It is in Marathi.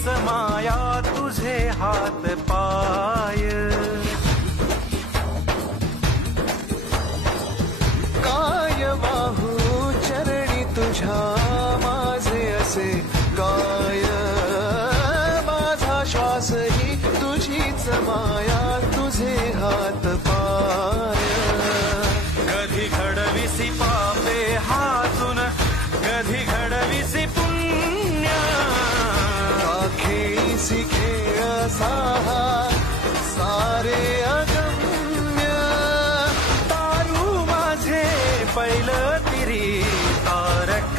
समाया तुझे हात पाय। काय वाहू चरणी तुझ्या माझे असे काय? माझा श्वास ही तुझीच माया तुझे हात पाय। कधी घडविसी हसी खेळ सारे अगम्य। तारू माझे पहिलं तिरी तारक